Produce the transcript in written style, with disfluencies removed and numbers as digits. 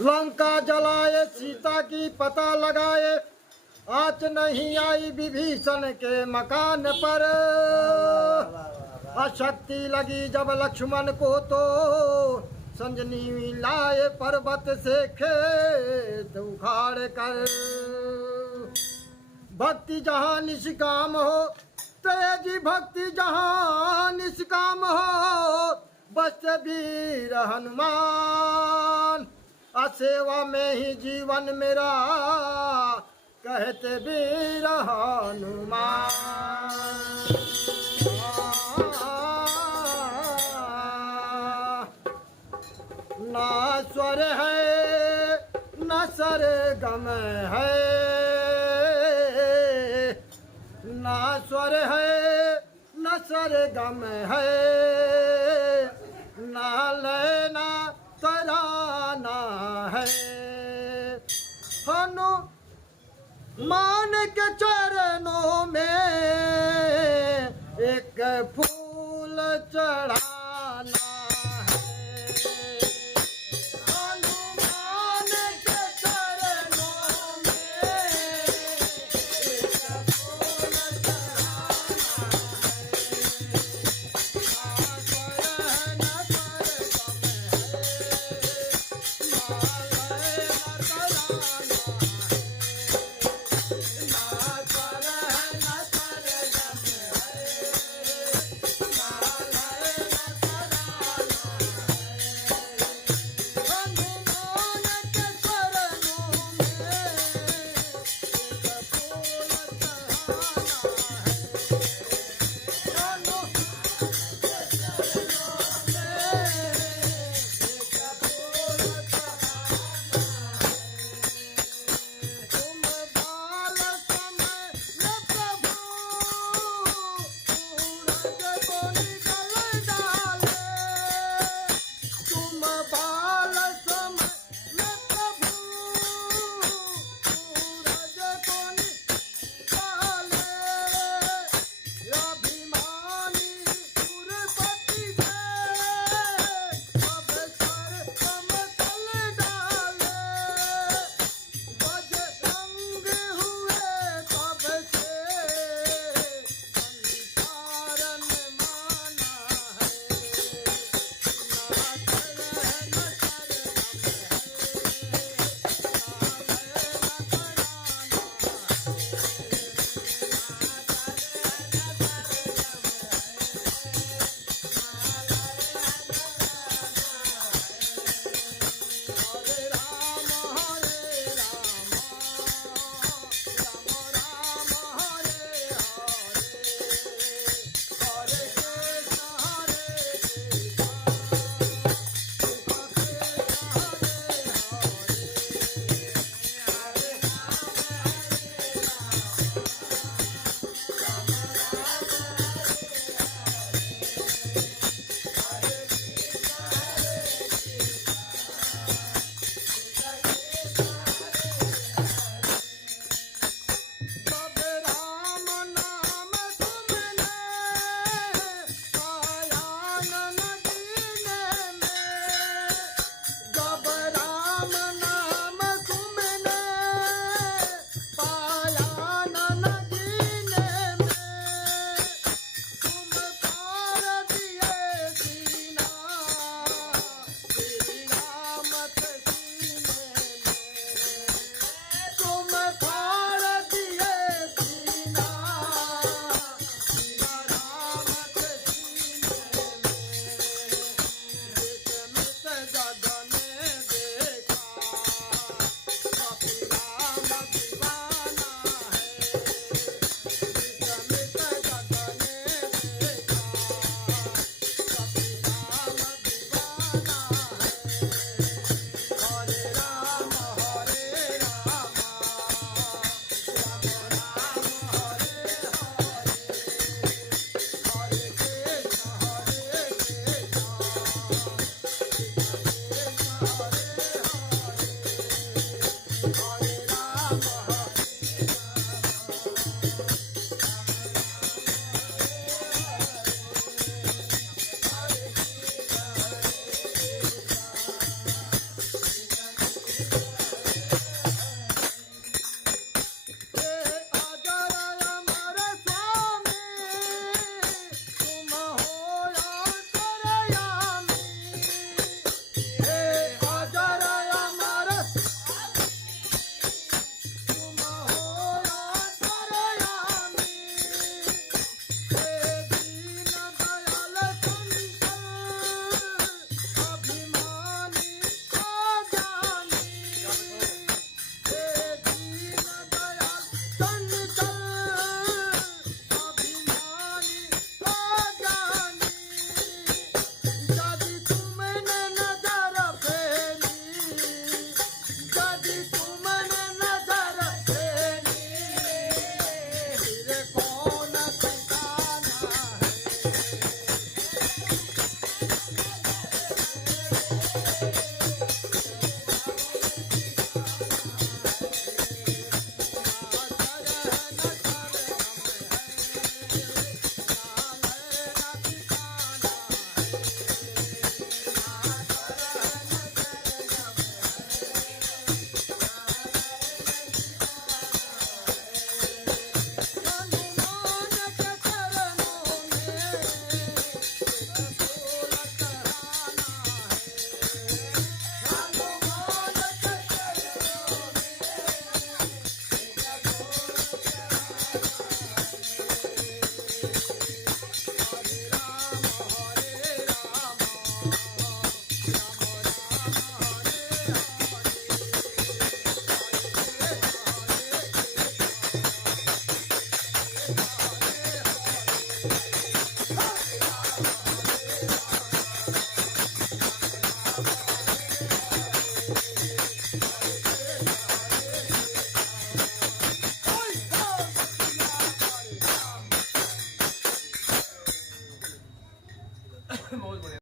लंका जलाए सीता की पता लगाए, आँच नहीं आई विभीषण के मकान पर। अशक्ति लगी जब लक्ष्मण को तो संजनी लाए पर्वत से खेत उखाड़ कर। भक्ति जहाँ निष्काम हो, तेजी भक्ति जहाँ निष्काम हो, बस वीर हनुमान। असेवा में ही जीवन मेरा, कहते वीर हनुमान। ना स्वर है न सर गम है, ना स्वर है न सर गम है, ना लेना तराना है। हनुमान के चरणों में एक फूल चढ़ाना है। हनुमान के चरणों में एक फूल चढ़ाना है। ना स्वर है न बहुत बढ़िया।